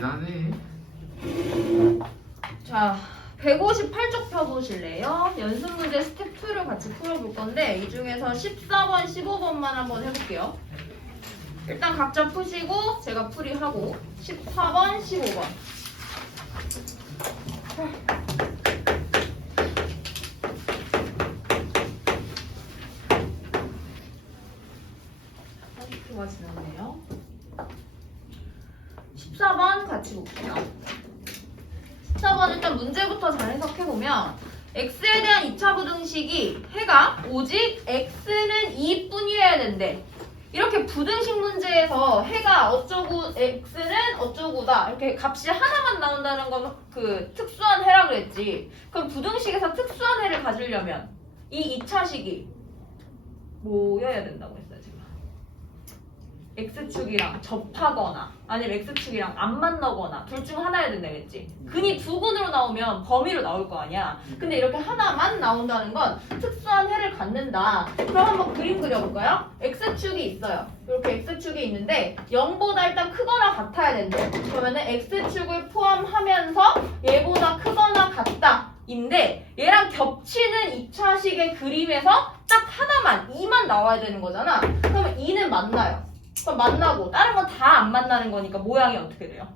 대단해. 자, 158쪽 펴보실래요? 연습 문제 스텝 2를 같이 풀어볼 건데 이 중에서 14번, 15번만 한번 해볼게요. 일단 각자 푸시고 제가 풀이하고 14번, 15번. 가 지났네요. 14번 같이 볼게요. 14번 일단 문제부터 잘 해석해보면 x에 대한 2차 부등식이 해가 오직 x는 2뿐이어야 된대. 이렇게 부등식 문제에서 해가 어쩌고 x는 어쩌고다 이렇게 값이 하나만 나온다는 건 그 특수한 해라 그랬지. 그럼 부등식에서 특수한 해를 가지려면 이 2차식이 뭐여야 된다고 했어요 지금? x축이랑 접하거나 아니면 x축이랑 안 만나거나 둘 중 하나여야 된다 그랬지. 근이 두 근으로 나오면 범위로 나올 거 아니야. 근데 이렇게 하나만 나온다는 건 특수한 해를 갖는다. 그럼 한번 그림 그려볼까요? x축이 있어요. 이렇게 x축이 있는데 0보다 일단 크거나 같아야 된대. 그러면은 x축을 포함하면서 얘보다 크거나 같다 인데 얘랑 겹치는 2차식의 그림에서 딱 하나만 2만 나와야 되는 거잖아. 그러면 2는 만나요. 그럼 만나고 다른 건 다 안 만나는 거니까 모양이 어떻게 돼요?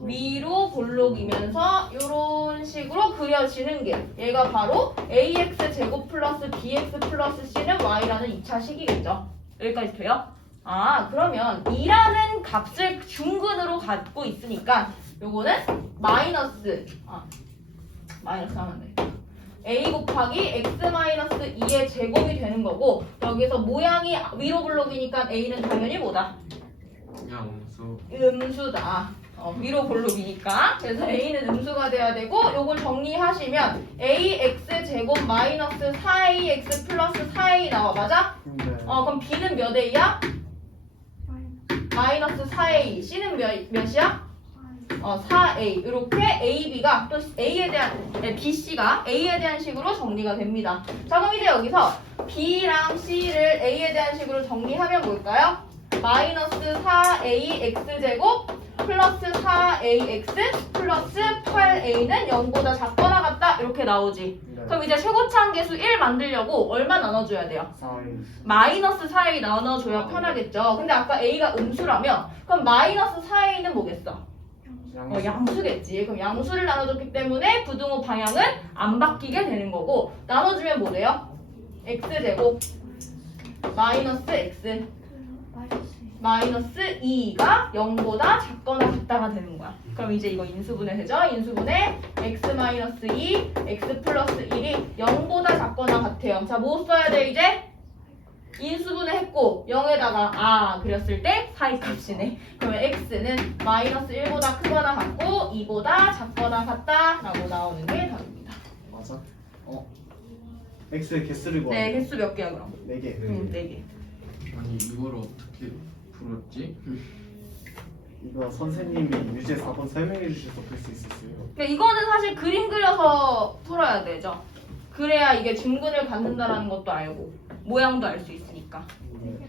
위로 볼록이면서 이런 식으로 그려지는 게 얘가 바로 ax 제곱 플러스 bx 플러스 c는 y라는 2차식이겠죠. 여기까지 돼요? 아 그러면 2라는 값을 중근으로 갖고 있으니까 요거는 마이너스 하면 돼. a 곱하기 x 마이너스 2의 제곱이 되는 거고 여기서 모양이 위로 블록이니까 a는 당연히 뭐다? 그냥 음수. 음수다. 위로 블록이니까 그래서 a는 음수가 돼야 되고 요걸 정리하시면 ax 제곱 마이너스 4ax 플러스 4a 나와. 맞아? 네. 그럼 b는 몇 a야? 마이너스 4a. c는 몇이야? 4a. 이렇게 a, b가 또 a에 대한 bc가 a에 대한 식으로 정리가 됩니다. 자 그럼 이제 여기서 b랑 c를 a에 대한 식으로 정리하면 뭘까요? 마이너스 4a x제곱 플러스 4ax 플러스 8a는 0보다 작거나 같다 이렇게 나오지. 네. 그럼 이제 최고차항계수 1 만들려고 얼마 나눠줘야 돼요? 4A. 마이너스 4a 나눠줘야 편하겠죠. 근데 아까 a가 음수라면 그럼 마이너스 4a는 뭐겠어? 양수겠지. 그럼 양수를 나눠줬기 때문에 부등호 방향은 안 바뀌게 되는 거고 나눠주면 뭐 돼요? x제곱 마이너스 x 마이너스 2가 0보다 작거나 같다가 되는 거야. 그럼 이제 이거 인수분해 되죠? 인수분해 x 마이너스 2 x 플러스 1이 0보다 작거나 같아요. 자 뭐 써야 돼 이제? 인수분해 했고 0에다가 그렸을 때 사이값이네. 그러면 x는 마이너스 1보다 크거나 같고 2보다 작거나 같다 라고 나오는 게 답입니다. 맞아? X의 개수를 구하는 네, 개수 몇 개야 그럼? 4개. 4개. 아니 이걸 어떻게 풀었지? 이거 선생님이 유제 4번 설명해 주셔서 풀 수 있었어요. 그러니까 이거는 사실 그림 그려서 풀어야 되죠. 그래야 이게 중근을 갖는다라는 것도 알고 모양도 알 수 있으니까. 네.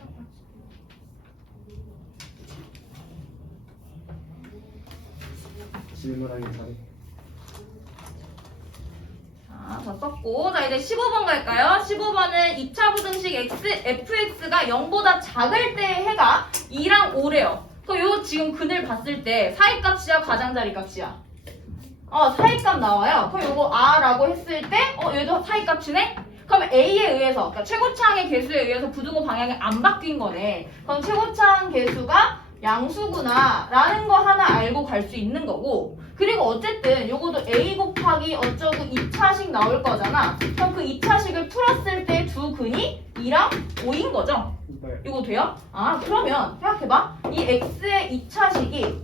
질문하기 잘해. 자, 썼고 자 이제 15번 갈까요? 15번은 2차 부등식 fx가 0보다 작을 때 해가 2랑 5래요. 그럼 요 지금 근을 봤을 때 사이값이야 가장자리 값이야? 사이값 나와요. 그럼 요거 r라고 했을 때 얘도 사이값이네? 그럼 a에 의해서 그러니까 최고차항의 개수에 의해서 부등호 방향이 안 바뀐 거네. 그럼 최고차항 개수가 양수구나 라는 거 하나 알고 갈 수 있는 거고 그리고 어쨌든 요것도 a 곱하기 어쩌고 2차식 나올 거잖아. 그럼 그 2차식을 풀었을 때 두 근이 2랑 5인 거죠? 네. 이거 돼요? 그러면 생각해봐. 이 x의 2차식이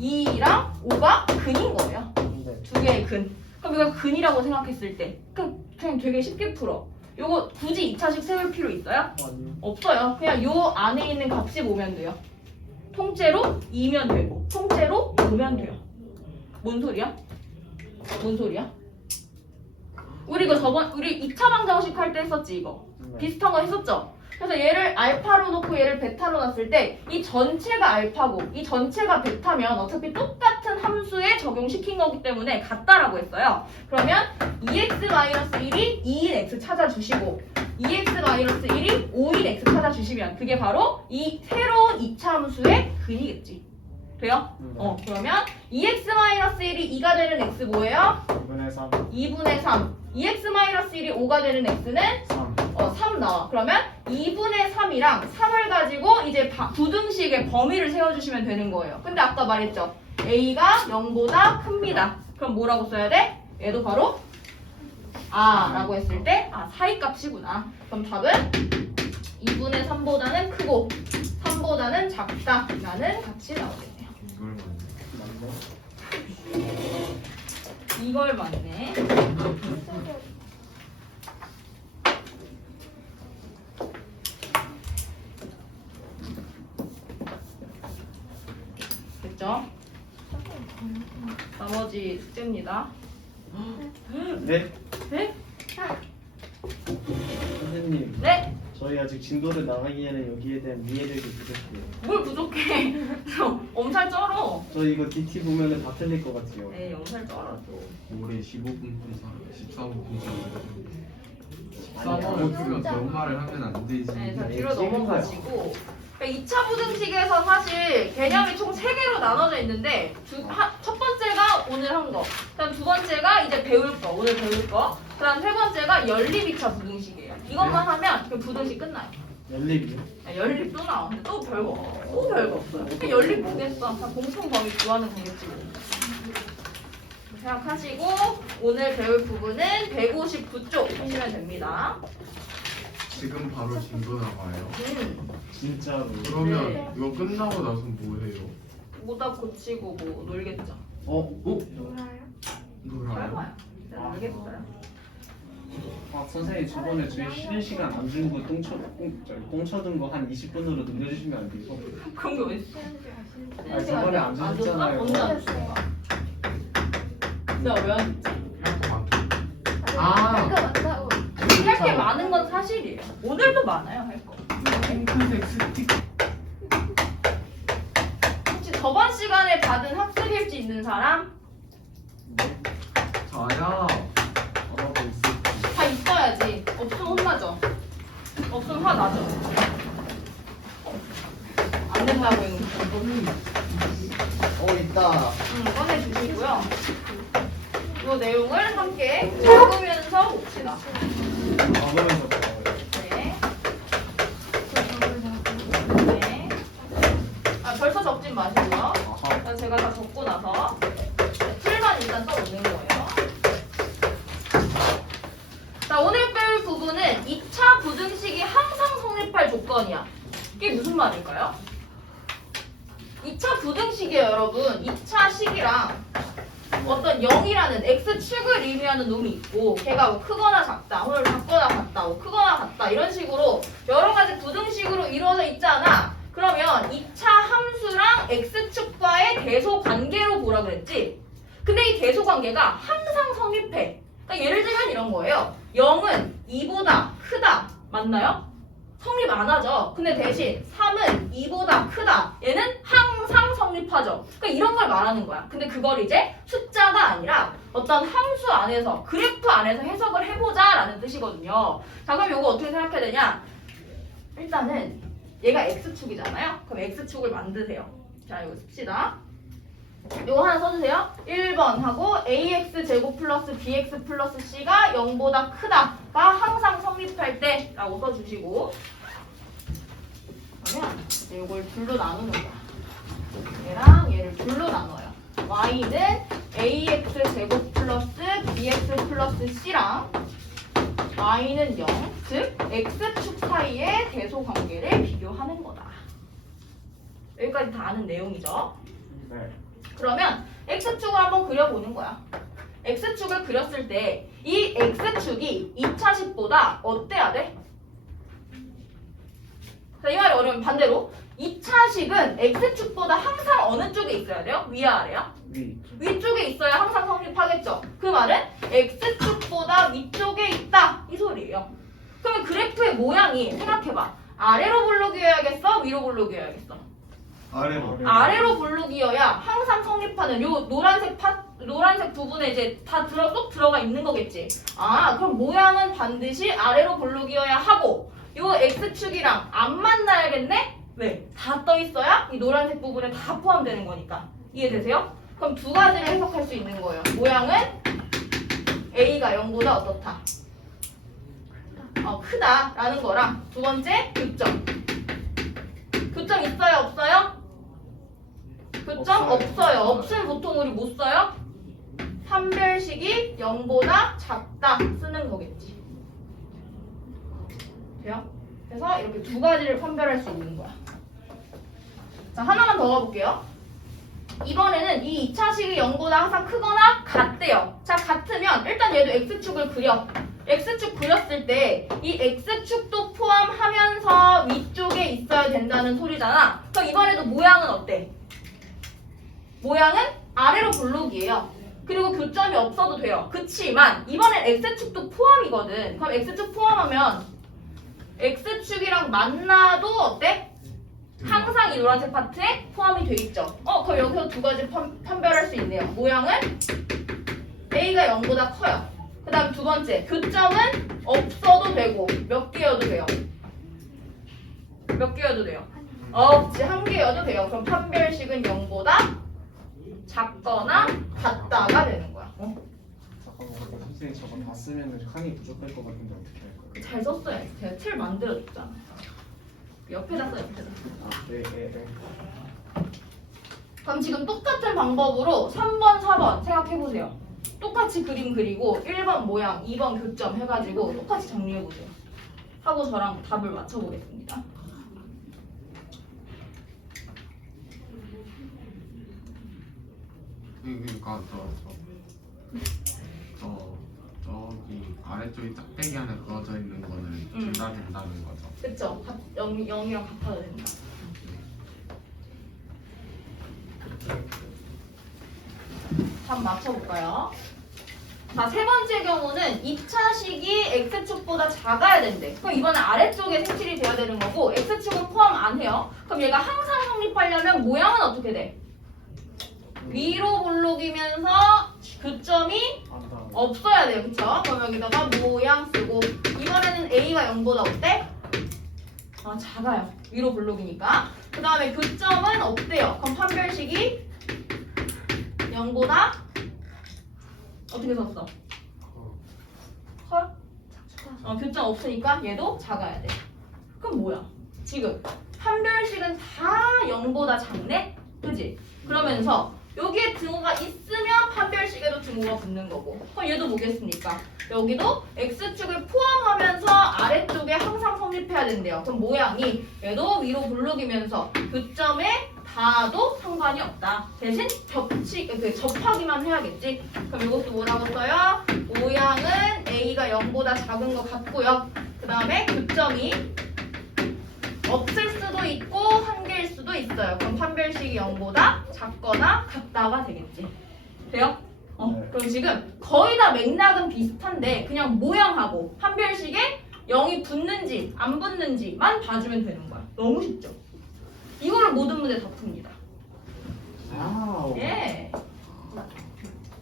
2랑 5가 근인 거예요. 네. 두 개의 근. 그럼 이걸 근이라고 생각했을 때 그냥 되게 쉽게 풀어. 요거 굳이 2차식 세울 필요 있어요? 아니요. 없어요. 그냥 요 안에 있는 값이 뭐면 돼요? 통째로 2면 되고 통째로 5면 돼요. 뭔 소리야? 뭔 소리야? 우리 이거 우리 2차 방정식 할 때 했었지 이거. 네. 비슷한 거 했었죠? 그래서 얘를 알파로 놓고 얘를 베타로 놨을 때 이 전체가 알파고 이 전체가 베타면 어차피 똑같은 함수에 적용시킨 거기 때문에 같다라고 했어요. 그러면 2x-1이 2인 x 찾아주시고 2x-1이 5인 x 찾아주시면 그게 바로 이 새로운 2차 함수의 근이겠지. 돼요? 그러면 2x-1이 2가 되는 x 뭐예요? 2분의 3 2분의 3. 2x-1이 5가 되는 x는 3 3 나와. 그러면 2분의 3이랑 3을 가지고 이제 부등식의 범위를 세워주시면 되는 거예요. 근데 아까 말했죠. a가 0보다 큽니다. 그럼 뭐라고 써야 돼? 얘도 바로 라고 했을 때 사이값이구나. 그럼 답은 2분의 3보다는 크고 3보다는 작다 라는 값이 나오겠네요. 이걸 이걸 맞네. 맞네. 됐죠? 나머지 숙제입니다. 네? 네? 선생님 네? 저희 아직 진도를 나가기에는 여기에 대한 이해력이 부족해요. 뭘 부족해? 엄살 쩔어. 저 이거 DT 보면은 다 틀릴 것 같아요. 에이, 엄살 쩔어 또. 올해 15분 분사, 14분 분사. 아니, 14번을 풀면 그런 말을 하면 안 되지. 네, 자 네, 뒤로 찍은 넘어가시고. 2차 부등식에서 사실 개념이 총 3개로 나눠져 있는데 첫 번째가 오늘 한 거, 그다음 두 번째가 이제 배울 거, 오늘 배울 거, 그다음 세 번째가 연립 2차 부등식이에요. 이것만 하면 그 부등식 끝나요. 연립이요? 연립 또 나와. 근데 또 별거 없어요. 그냥 연립 뭐겠어? 다 공통 범위 구하는 거겠지. 생각하시고 오늘 배울 부분은 159쪽 하시면 됩니다. 지금 바로 진도 나가요. 진짜로. 그러면 네. 이거 끝나고 나서 뭐 해요? 오답 고치고 뭐 놀겠죠. 놀아요? 설마요. 네, 알겠어요. 선생님 저번에 저희 쉬는 시간 안 준 거 똥 쳐둔 거 한 20분으로 늘려주시면 안 돼요? 그런 게 어딨어? 아니, 저번에 안 주셨잖아요. 언제 안 줬어? 내가 왜 안 줬지? 할거 많다. 할 게 많은 건 사실이에요. 오늘도 많아요, 할 거. 핑크색 스틱. 혹시 저번 시간에 받은 학습 일지 있는 사람? 저요. 알아보 있을지. 다 있어야지. 없으면 혼나죠. 없으면 화나죠. 안 된다고 해놓고. 있다. 꺼내주시고요. 이 내용을 함께 적으면서 봅시다. 먹으면서 네. 네. 벌써 적진 마시고요. 아하. 제가 다 적고 나서 틀만 일단 써놓는 거예요. 자, 오늘 배울 부분은 2차 부등식이 항상 성립할 조건이야. 이게 무슨 말일까요? 2차 부등식이에요, 여러분. 2차 식이랑 어떤 0이라는 x축을 의미하는 놈이 있고 걔가 뭐 크거나 작다, 오늘 작거나 같다, 뭐 크거나 같다 이런 식으로 여러 가지 부등식으로 이루어져 있잖아. 그러면 2차 함수랑 x축과의 대소 관계로 보라 그랬지? 근데 이 대소 관계가 항상 성립해. 그러니까 예를 들면 이런 거예요. 0은 2보다 크다. 맞나요? 성립 안 하죠. 근데 대신 3은 2보다 크다. 얘는 항상 성립하죠. 그러니까 이런 걸 말하는 거야. 근데 그걸 이제 숫자가 아니라 어떤 함수 안에서, 그래프 안에서 해석을 해보자 라는 뜻이거든요. 자, 그럼 이거 어떻게 생각해야 되냐? 일단은 얘가 x축이잖아요. 그럼 x축을 만드세요. 자, 이거 씁시다. 이거 하나 써주세요. 1번 하고 ax제곱 플러스 bx 플러스 c가 0보다 크다가 항상 성립할 때 라고 써주시고, 그러면 이걸 둘로 나누는 거야. 얘랑 얘를 둘로 나눠요. y는 ax제곱 플러스 bx 플러스 c랑 y는 0, 즉 x축 사이의 대소 관계를 비교하는 거다. 여기까지 다 아는 내용이죠. 네. 그러면 x축을 한번 그려보는 거야. x축을 그렸을 때 이 x축이 2차식보다 어때야 돼? 자, 이 말이 어려우면 반대로 2차식은 x축보다 항상 어느 쪽에 있어야 돼요? 위야 아래야? 위쪽에 있어야 항상 성립하겠죠. 그 말은 x축보다 위쪽에 있다 이 소리예요. 그러면 그래프의 모양이 생각해봐. 아래로 블록이어야겠어? 위로 블록이어야겠어? 아래로. 아래로 블록이어야 항상 성립하는 요 노란색 부분에 이제 다 쏙 들어가 있는 거겠지. 아, 그럼 모양은 반드시 아래로 블록이어야 하고 요 x축이랑 안 만나야겠네? 왜? 다 떠 있어야 이 노란색 부분에 다 포함되는 거니까. 이해되세요? 그럼 두 가지를 해석할 수 있는 거예요. 모양은 a가 0보다 어떻다? 크다라는 거랑 두 번째 교점. 교점 있어요? 없어요? 교점 없어요. 없으면 보통 우리 못 써요? 판별식이 0보다 작다 쓰는 거겠지. 돼요? 그래서 이렇게 두 가지를 판별할 수 있는 거야. 자, 하나만 더 가볼게요. 이번에는 이 2차식이 0보다 항상 크거나 같대요. 자, 같으면 일단 얘도 x축을 그려. x축 그렸을 때 이 x축도 포함하면서 위쪽에 있어야 된다는 소리잖아. 그럼 이번에도 모양은 어때? 모양은 아래로 블록이에요. 그리고 교점이 없어도 돼요. 그치만 이번엔 x축도 포함이거든. 그럼 x축 포함하면 x축이랑 만나도 어때? 항상 이 노란색 파트에 포함이 돼 있죠. 그럼 여기서 두 가지 판별할 수 있네요. 모양은 a가 0보다 커요. 그 다음 두 번째, 교점은 없어도 되고 몇 개여도 돼요? 몇 개여도 돼요? 없지, 한 개여도 돼요. 그럼 판별식은 0보다 작거나 같다가 되는 거야. 잠깐만, 선생님 저거 다 쓰면은 칸이 부족할 것 같은데 어떻게 할 거예요? 잘 썼어요. 제가 틀 만들어줬잖아. 옆에다 써, 옆에다. 네. 그럼 지금 똑같은 방법으로 3번, 4번 생각해보세요. 똑같이 그림 그리고 1번 모양, 2번 교점 해가지고 똑같이 정리해보세요. 하고 저랑 답을 맞춰보겠습니다. 그러니까 저기 아래쪽에 짝대기 하나 그어져 있는 거는 둘 다 된다는 거죠. 그쵸? 0이랑 같아도 된다. 답 맞춰볼까요? 자, 세 번째 경우는 2차식이 x축보다 작아야 된대. 그럼 이번엔 아래쪽에 색칠이 돼야 되는 거고 x축은 포함 안 해요. 그럼 얘가 항상 성립하려면 모양은 어떻게 돼? 위로 블록이면서 교점이 없어야 돼요. 그쵸? 그럼 여기다가 모양 쓰고 이번에는 a가 0보다 어때? 작아요. 위로 블록이니까. 그 다음에 교점은 없대요. 그럼 판별식이 0보다 어떻게 썼어? 헐? 교점 없으니까 얘도 작아야 돼. 그럼 뭐야? 지금 판별식은 다 0보다 작네? 그지? 그러면서 여기에 등호가 있으면 판별식에도 등호가 붙는 거고. 그럼 얘도 뭐겠습니까? 여기도 x축을 포함하면서 아래쪽에 항상 성립해야 된대요. 그럼 모양이 얘도 위로 블록이면서 교점에 닿아도 상관이 없다. 대신 접하기만 해야겠지. 그럼 이것도 뭐라고 써요? 모양은 a가 0보다 작은 것 같고요. 그 다음에 교점이 없을 수도 있고 한 개일 수도 있어요. 그럼 판별식이 0보다 작거나 같다가 되겠지. 돼요? 네. 그럼 지금 거의 다 맥락은 비슷한데 그냥 모양하고 판별식에 0이 붙는지 안 붙는지만 봐주면 되는 거야. 너무 쉽죠? 이거를 모든 문제 다 풉니다. 와우. 예.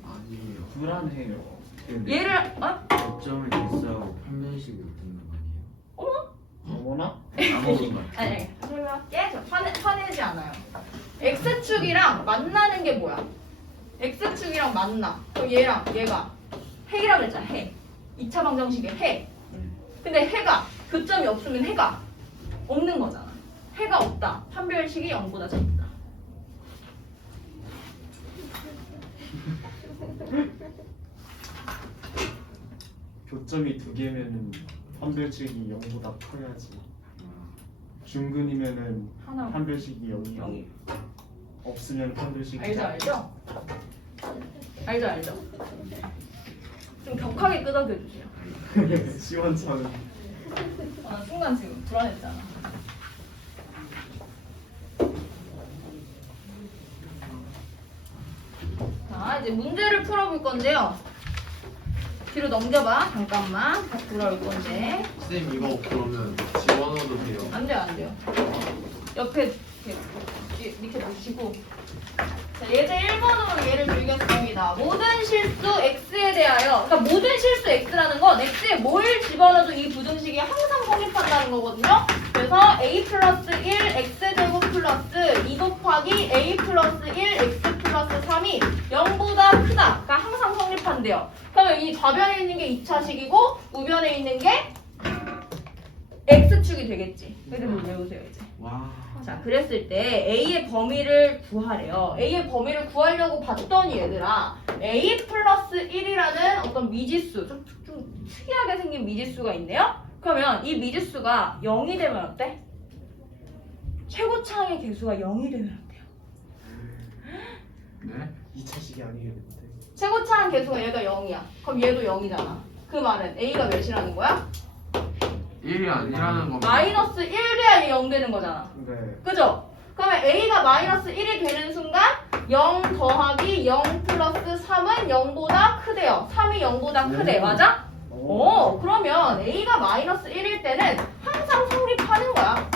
아니에요. 불안해요. 얘를 점을 냈어 판별식을 듣는 거 어머나? 아니에요? 아무것도 아니 설명할게. 화내지 않아요. x축이랑 만나는 게 뭐야? x축이랑 만나. 그럼 얘랑 얘가 해이라고 했잖아. 해. 2차 방정식의 해. 근데 해가 교점이 없으면 해가 없는 거잖아. 해가 없다. 판별식이 0보다 작다. 교점이 두 개면은 판별식이 0보다 커야지. 중근이면은 하나 판별식이 0이 영이. 없으면 판별식이 알죠? 알죠? 좀 격하게 끄덕여 주세요. 시원찮은. 순간 지금 불안했잖아. 자, 이제 문제를 풀어볼 건데요. 뒤로 넘겨봐. 잠깐만. 다시 돌아올 건데. 선생님 이거 그러면 집어넣어도 돼요? 안 돼요, 안 돼요. 옆에 이렇게 놓으시고. 자, 예제 1번으로 예를 들겠습니다. 모든 실수 x에 대하여, 그러니까 모든 실수 x라는 건 x에 뭘 집어넣어도 이 부등식이 항상 성립한다는 거거든요. 그래서 a 플러스 1 x제곱 플러스 2 곱하기 a 플러스 1 x 플러스 3이 0보다 크다. 그러니까 항상 성립한대요. 그러면 이 좌변에 있는 게 2차식이고 우변에 있는 게 x축이 되겠지. 이렇게 외우세요 이제. 와. 자, 그랬을 때 A의 범위를 구하래요. A의 범위를 구하려고 봤더니 얘들아 A 플러스 1이라는 어떤 미지수, 좀 특이하게 생긴 미지수가 있네요. 그러면 이 미지수가 0이 되면 어때? 최고차항의 개수가 0이 되면 어때요? 네? 2차식이 아니겠는데. 최고차항 개수가 얘가 0이야. 그럼 얘도 0이잖아. 그 말은 A가 몇이라는 거야? 1이 아니라는 건 마이너스 1 돼야 얘 0 되는 거잖아. 네. 그죠? 그러면 A가 마이너스 1이 되는 순간 0 더하기 0 플러스 3은 0보다 크대요. 3이 0보다 크대. 맞아? 오, 그러면 A가 마이너스 1일 때는 항상 성립하는 거야.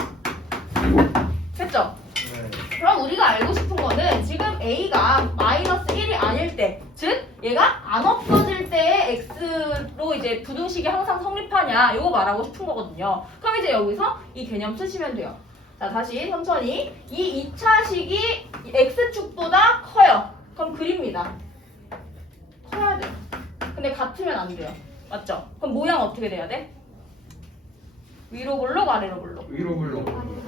됐죠? 네. 그럼 우리가 알고 싶은 거는 지금 A가 마이너스 1이 아닐 때, 즉 얘가 안 없어질 때의 X로 이제 부등식이 항상 성립하냐 이거 말하고 싶은 거거든요. 그럼 이제 여기서 이 개념 쓰시면 돼요. 자, 다시 천천히 이 2차식이 X축보다 커요. 그럼 그립니다. 커야 돼요. 근데 같으면 안 돼요. 맞죠? 그럼 모양 어떻게 돼야 돼? 위로 볼록 아래로 볼록. 위로 불러.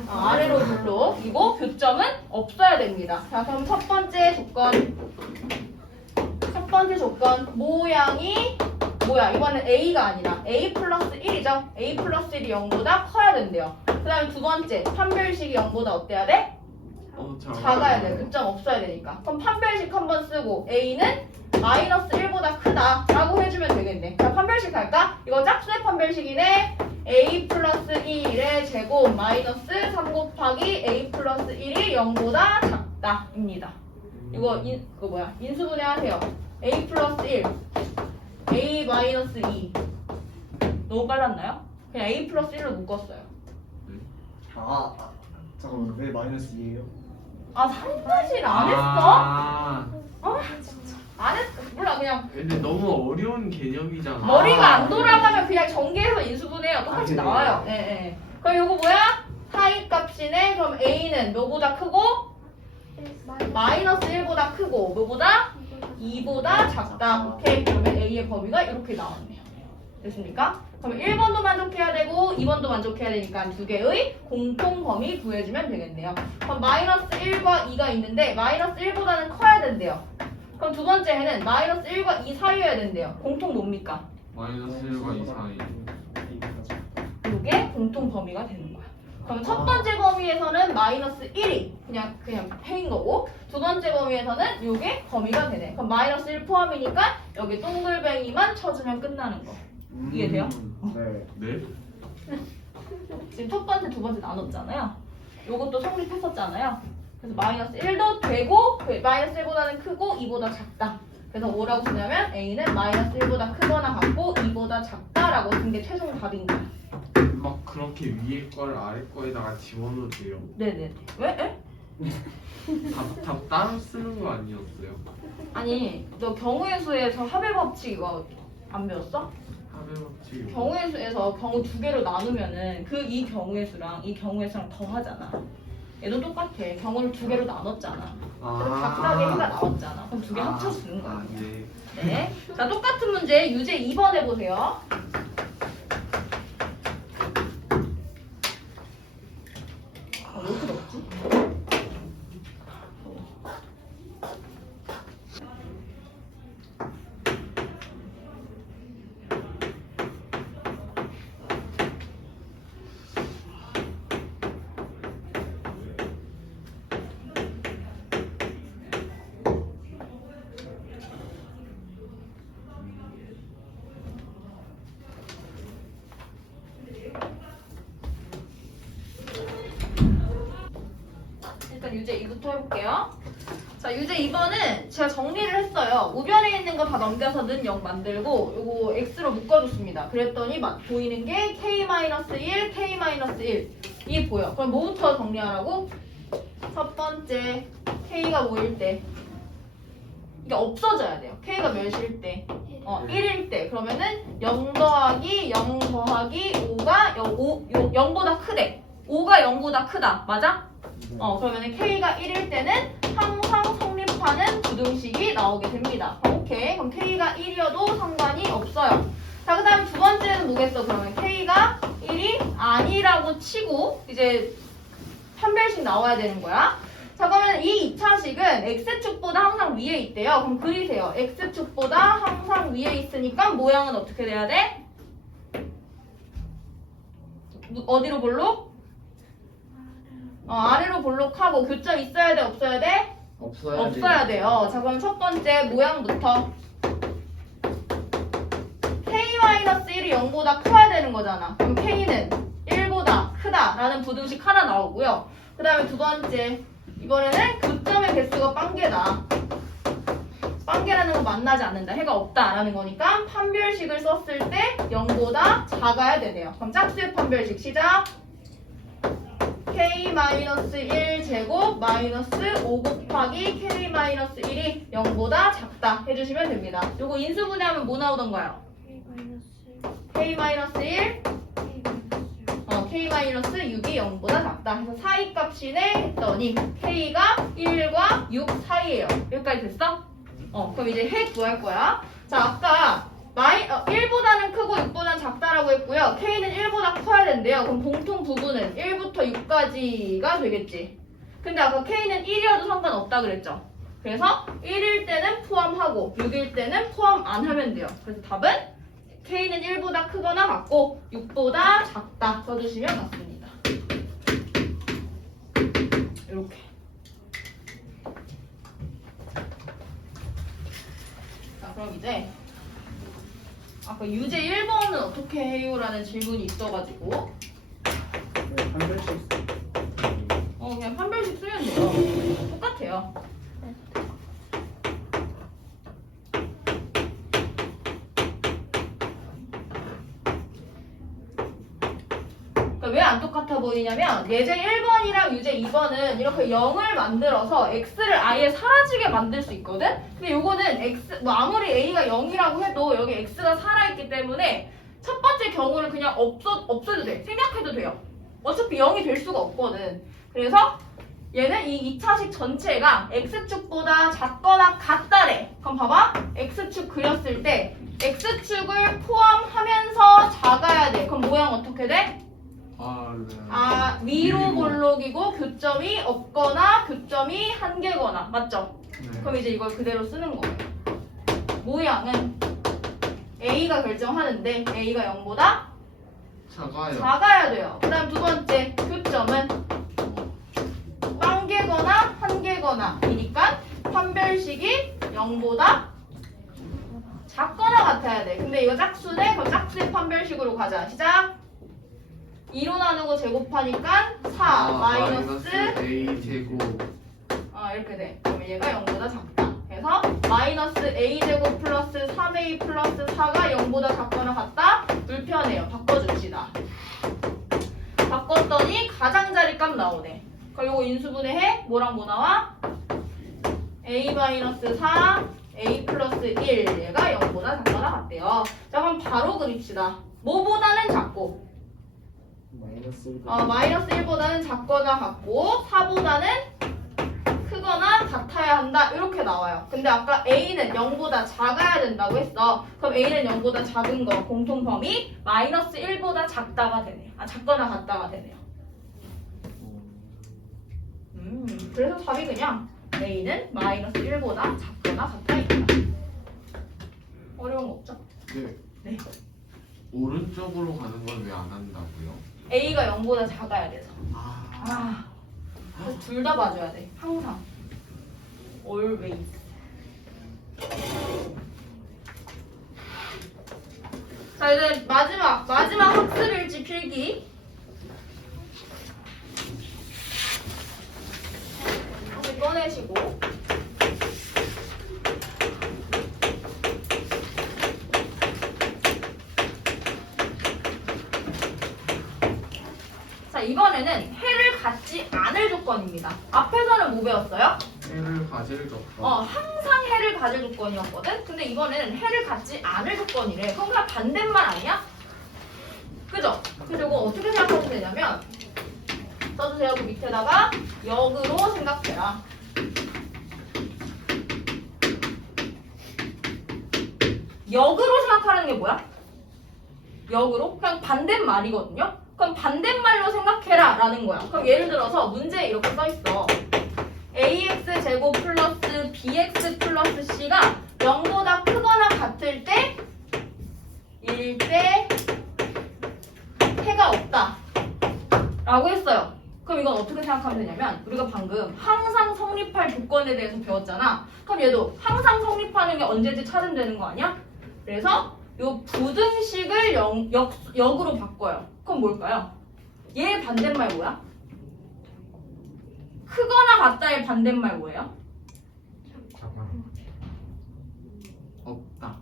아래로 블록이고 교점은 없어야 됩니다. 자, 그럼 첫 번째 조건 모양이 뭐야? 이번엔 A가 아니라 A 플러스 1이죠. A 플러스 1이 0보다 커야 된대요. 그 다음에 두 번째 판별식이 0보다 어때야 돼? 작아야 돼. 교점 없어야 되니까. 그럼 판별식 한번 쓰고 A는 마이너스 1보다 크다 라고 해주면 되겠네. 자, 판별식 할까? 이거 짝수의 판별식이네. A 플러스 2의 제곱 마이너스 3 곱하기 A 플러스 1이 0보다 작다 입니다. 이거 그거 뭐야? 인수분해 하세요. A 플러스 1 A 마이너스 2 너무 빨랐나요? 그냥 A 플러스 1로 묶었어요. 잠깐만, 왜 마이너스 2예요? 아, 판별식 안 했어? 아, 진짜 안 했어. 몰라, 그냥 근데 너무 어려운 개념이잖아. 머리가 안 돌아가면 그냥 전개해서 인수분해요. 똑같이 아, 그래요? 나와요. 예, 예. 그럼 요거 뭐야? 사이 값이네. 그럼 A는 뭐보다 크고? 마이너스 1보다 크고 뭐보다? 2보다 작다. 오케이. 그러면 A의 범위가 이렇게 나왔네요. 됐습니까? 그럼 1번도 만족해야 되고 2번도 만족해야 되니까 두 개의 공통 범위 구해주면 되겠네요. 그럼 마이너스 1과 2가 있는데 마이너스 1보다는 커야 된대요. 그럼 두 번째 해는 마이너스 1과 2 사이여야 된대요. 공통 뭡니까? 마이너스 1과 2 사이. 이게 공통 범위가 되는 거야. 그럼 첫 번째 범위에서는 마이너스 1이 그냥 패인 거고 두 번째 범위에서는 이게 범위가 되네. 그럼 마이너스 1 포함이니까 여기 동글뱅이만 쳐주면 끝나는 거. 이해돼요? 네. 네? 지금 첫 번째, 두 번째 나눴잖아요. 요것도 성립했었잖아요. 그래서 마이너스 1도 되고 마이너스 1보다는 크고 2보다 작다. 그래서 뭐라고 쓰냐면 A는 마이너스 1보다 크거나 같고 2보다 작다라고 쓴 게 최종 답인 거야. 막 그렇게 위에 걸 아래 거에다가 집어넣어도 돼요. 네네. 왜? 에? 답 따로 쓰는 거 아니었어요? 아니 너 경우의 수에서 합의 법칙 이거 안 배웠어? 합의 법칙이 경우의 수에서 경우 두 개로 나누면은 그 이 경우의 수랑 이 경우의 수랑 더하잖아. 얘도 똑같아. 경우를 두 개로 나눴잖아. 그래서 각각의 해가 나왔잖아. 그럼 두 개 합쳐 쓰는 거야. 아, 네. 네. 자, 똑같은 문제 유제 2번 해보세요. 왜 이렇게 덥지? 일단 유제 2부터 해볼게요. 자, 유제 2번은 제가 정리를 했어요. 우변에 있는 거 다 넘겨서 는 0 만들고 요거 x로 묶어줬습니다. 그랬더니 보이는 게 k-1, k-1 이게 보여. 그럼 뭐부터 정리하라고? 첫 번째 k가 뭐일 때? 이게 없어져야 돼요. k가 몇일 때? 1일 때. 그러면은 0 더하기 0 더하기 5가 0보다 크대. 5가 0보다 크다. 맞아? 그러면은 k가 1일 때는 항상 성립하는 부등식이 나오게 됩니다. 오케이. 그럼 k가 1이어도 상관이 없어요. 자, 그 다음 두 번째는 뭐겠어? 그러면 k가 1이 아니라고 치고 이제 판별식 나와야 되는 거야. 자, 그러면 이 2차식은 x축보다 항상 위에 있대요. 그럼 그리세요. x축보다 항상 위에 있으니까 모양은 어떻게 돼야 돼? 어디로 볼록? 아래로 볼록하고 교점 있어야 돼? 없어야 돼? 없어야 돼요. 자, 그럼 첫 번째 모양부터 k-1이 0보다 커야 되는 거잖아. 그럼 k는 1보다 크다라는 부등식 하나 나오고요. 그 다음에 두 번째 이번에는 교점의 개수가 빵개다. 빵개라는 건 만나지 않는다. 해가 없다라는 거니까 판별식을 썼을 때 0보다 작아야 되네요. 그럼 짝수의 판별식 시작. k-1 제곱 마이너스 5 곱하기 k-1이 0보다 작다 해주시면 됩니다. 요거 인수분해하면 뭐 나오던가요? k-1 k-6이 0보다 작다 해서 사이 값이네 했더니 k가 1과 6 사이예요. 여기까지 됐어? 그럼 이제 해 구할 거야. 자, 아까 1보다는 크고 6보다는 작다라고 했고요. k는 1보다 커야 된대요. 그럼 공통 부분은 1부터 6까지가 되겠지. 근데 아까 k는 1이어도 상관없다 그랬죠. 그래서 1일 때는 포함하고 6일 때는 포함 안 하면 돼요. 그래서 답은 k는 1보다 크거나 같고 6보다 작다 써주시면 맞습니다. 이렇게. 자, 그럼 이제 아까 유제 1번은 어떻게 해요? 라는 질문이 있어가지고 판별식 그냥 판별식 쓰면 돼요. 똑같아요. 왜 안 똑같아 보이냐면 예제 1번이랑 유제 2번은 이렇게 0을 만들어서 x를 아예 사라지게 만들 수 있거든? 근데 요거는 x 아무리 a가 0이라고 해도 여기 x가 살아있기 때문에 첫 번째 경우를 그냥 없애도 돼. 생략해도 돼요. 어차피 0이 될 수가 없거든. 그래서 얘는 이 2차식 전체가 x축보다 작거나 같다래. 그럼 봐봐. x축 그렸을 때 x축을 포함하면서 작아야 돼. 그럼 모양 어떻게 돼? 위로 볼록이고 교점이 없거나 교점이 한 개거나 맞죠? 네. 그럼 이제 이걸 그대로 쓰는 거예요. 모양은 A가 결정하는데 A가 0보다 작아야 돼요. 그 다음 두 번째 교점은 한 개거나 한 개거나 이니까 판별식이 0보다 작거나 같아야 돼. 근데 이거 짝수네? 그럼 짝수의 판별식으로 가자. 시작! 2로 나누고 제곱하니까 4 마이너스 a 제곱 이렇게 돼. 그러면 얘가 0보다 작다. 그래서 마이너스 a 제곱 플러스 3a 플러스 4가 0보다 작거나 같다. 불편해요. 바꿔줍시다. 바꿨더니 가장자리 값 나오네. 그럼 요거 인수분해해. 뭐랑 뭐 나와? a 마이너스 4 a 플러스 1 얘가 0보다 작거나 같대요. 자, 그럼 바로 그립시다. 뭐보다는 작고 마이너스 1보다는 작거나 같고 4보다는 크거나 같아야 한다. 이렇게 나와요. 근데 아까 A는 0보다 작아야 된다고 했어. 그럼 A는 0보다 작은 거 공통 범위 마이너스 1보다 작다가 되네요. 작거나 같다가 되네요. 그래서 답이 그냥 A는 마이너스 1보다 작거나 같다입니다. 어려운 거 없죠? 네. 오른쪽으로 가는 건 왜 안 한다고요? A가 0보다 작아야 돼서. 그래서 둘 다 봐줘야 돼. 항상. Always. 자, 이제 마지막 학습일지 필기. 여기 꺼내시고. 이번에는 해를 갖지 않을 조건입니다. 앞에서는 뭐 배웠어요? 해를 가질 조건. 항상 해를 가질 조건이었거든? 근데 이번에는 해를 갖지 않을 조건이래. 그럼 그냥 반대말 아니야? 그죠? 그래서 이거 어떻게 생각하면 되냐면 써주세요. 그 밑에다가 역으로 생각해라. 역으로 생각하는 게 뭐야? 역으로? 그냥 반대말이거든요? 그럼 반대말로 생각해라 라는 거야. 그럼 예를 들어서 문제에 이렇게 써있어. ax제곱 플러스 bx 플러스 c가 0보다 크거나 같을 때 1대 해가 없다 라고 했어요. 그럼 이건 어떻게 생각하면 되냐면 우리가 방금 항상 성립할 조건에 대해서 배웠잖아. 그럼 얘도 항상 성립하는 게 언제지 찾으면 되는 거 아니야? 그래서 요 부등식을 역으로 바꿔요. 그럼 뭘까요? 얘 반대말 뭐야? 크거나 같다의 반대말 뭐예요? 없다.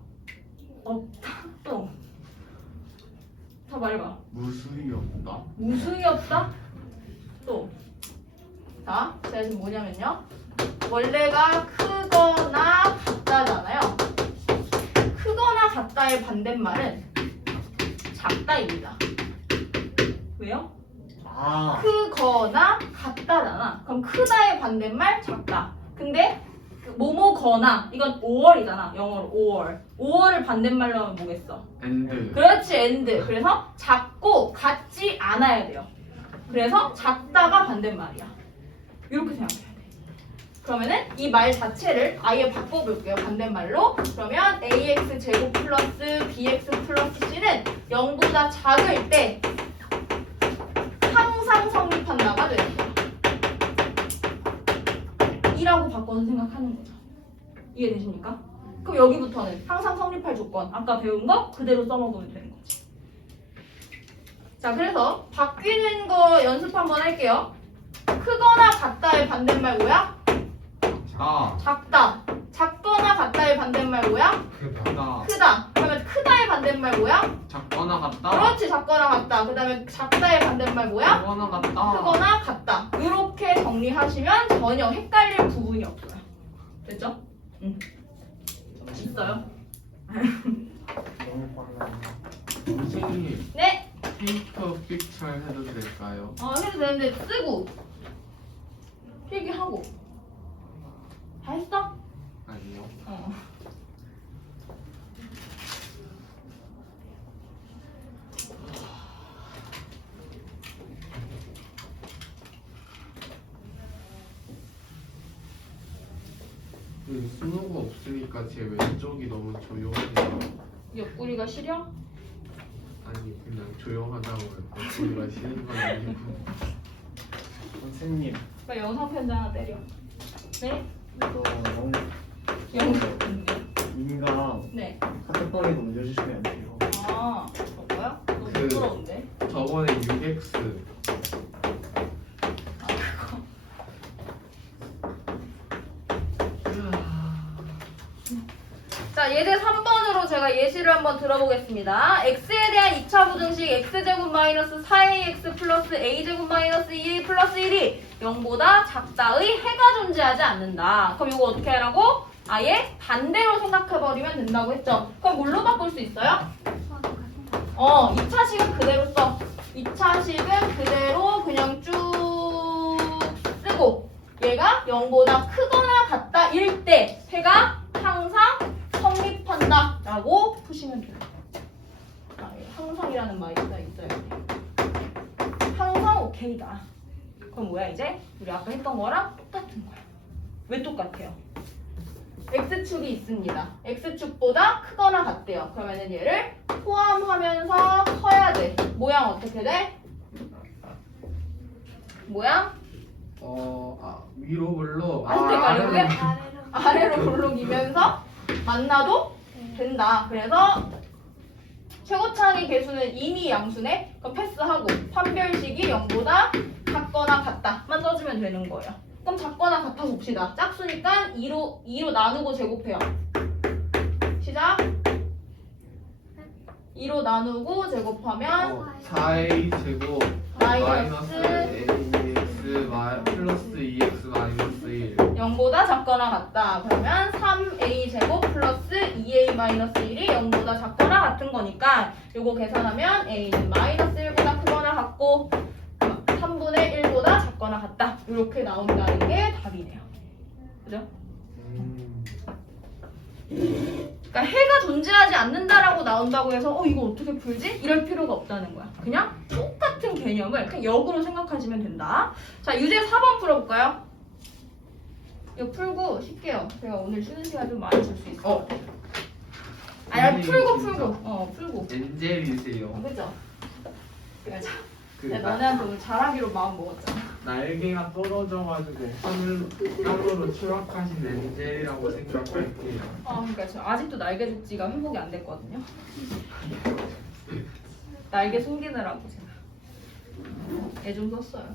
없다. 또. 더 말해봐. 무수히 없다. 무수히 없다? 또. 자, 제가 지금 뭐냐면요. 원래가 크거나 같다잖아요. 크거나 같다의 반대말은 작다입니다. 왜요? 아, 크거나 같다잖아. 그럼 크다의 반대말 작다. 근데 뭐뭐거나 이건 5월이잖아. 영어로 5월. 5월을 반대말로 하면 뭐겠어? 엔드. 그렇지, and. 그래서 작고 같지 않아야 돼요. 그래서 작다가 반대말이야. 이렇게 생각해야 돼. 그러면은 이 말 자체를 아예 바꿔볼게요. 반대말로. 그러면 ax 제곱 플러스 bx 플러스 c는 0보다 작을 때 항상 성립한다가 되는 거야. 이라고 바꿔서 생각하는 거죠. 이해되십니까? 그럼 여기부터는 항상 성립할 조건 아까 배운 거 그대로 써먹으면 되는 거지. 자, 그래서 바뀌는 거 연습 한번 할게요. 크거나 같다의 반대말 뭐야? 작다. 작거나 같다의 반대말 뭐야? 크다. 크다. 그러면 크다의 반대말 뭐야? 작거나 같다. 그렇지, 작거나 같다. 그 다음에 작다의 반대말 뭐야? 크거나 같다. 크거나 같다. 이렇게 정리하시면 전혀 헷갈릴 부분이 없어요. 됐죠? 응. 있어요? 너무 빨라. 선생님, 네. 페이퍼 픽처 해도 될까요? 해도 되는데 쓰고 필기하고 다 했어? 아니요. 스노우가 없으니까 제 왼쪽이 너무 조용해요. 옆구리가 시려? 아니 그냥 조용하다고요. 우리가 쉬는 건 아니고. 선생님, 그러니까 영상 편지 하나 때려. 네? 이거 영상. 인강 네. 카톡방에도 올려주시면 안 돼요. 아, 저거요? 너무 그- 부끄러운데. 저번에 6X 아, 그거. 자, 예제 3번으로 제가 예시를 한번 들어보겠습니다. x에 대한 2차 부등식 x제곱 마이너스 4ax 플러스 a제곱 마이너스 2a 플러스 1이 0보다 작다의 해가 존재하지 않는다. 그럼 이거 어떻게 하라고? 아예 반대로 생각해버리면 된다고 했죠. 그럼 뭘로 바꿀 수 있어요? 2차식은 그대로 써. 2차식은 그대로 그냥 쭉 쓰고 얘가 0보다 크거나 같다일 때 해가 항상 성립한다 라고 푸시면 돼요. 항상이라는 말이 있어야 돼. 항상 오케이다. 그럼 뭐야 이제? 우리 아까 했던 거랑 똑같은 거야. 왜 똑같아요? x축이 있습니다. x축보다 크거나 같대요. 그러면은 얘를 포함하면서 커야 돼. 모양 어떻게 돼? 모양? 위로 올로. 안 헷갈려. 왜? 아래로 볼록이면서 만나도 된다. 그래서 최고창의 개수는 이미 양수네. 그럼 패스하고 판별식이 0보다 작거나 같다만 써주면 되는 거예요. 그럼 작거나 같아 봅시다. 짝수니까 2로 나누고 제곱해요. 시작. 2로 나누고 제곱하면 4a 제곱 마이너스 마이너스 ax 플러스 2x 마이너스 1 0보다 작거나 같다. 그러면 3a 제곱 플러스 2a 마이너스 1이 0보다 작거나 같은 거니까 요거 계산하면 a는 마이너스 1보다 크거나 같고 3분의 1보다 작거나 같다. 이렇게 나온다는 게 답이네요. 그죠? 그러니까 해가 존재하지 않는다라고 나온다고 해서 이거 어떻게 풀지? 이럴 필요가 없다는 거야. 그냥 똑같은 개념을 그냥 역으로 생각하시면 된다. 자, 유제 4번 풀어볼까요? 이거 풀고 쉽게요. 제가 오늘 쉬는 시간 좀 많이 줄 수 있어. 아니 풀고. 엔젤이세요. 그죠? 그래서 그 너네한테 오늘 잘하기로 마음 먹었잖아. 날개가 떨어져가지고 하늘로 추락하신 엔젤이라고 생각할게요. 그러니까 저 아직도 날개 죽지가 회복이 안 됐거든요. 날개 숨기느라고 제가 애 좀 썼어요.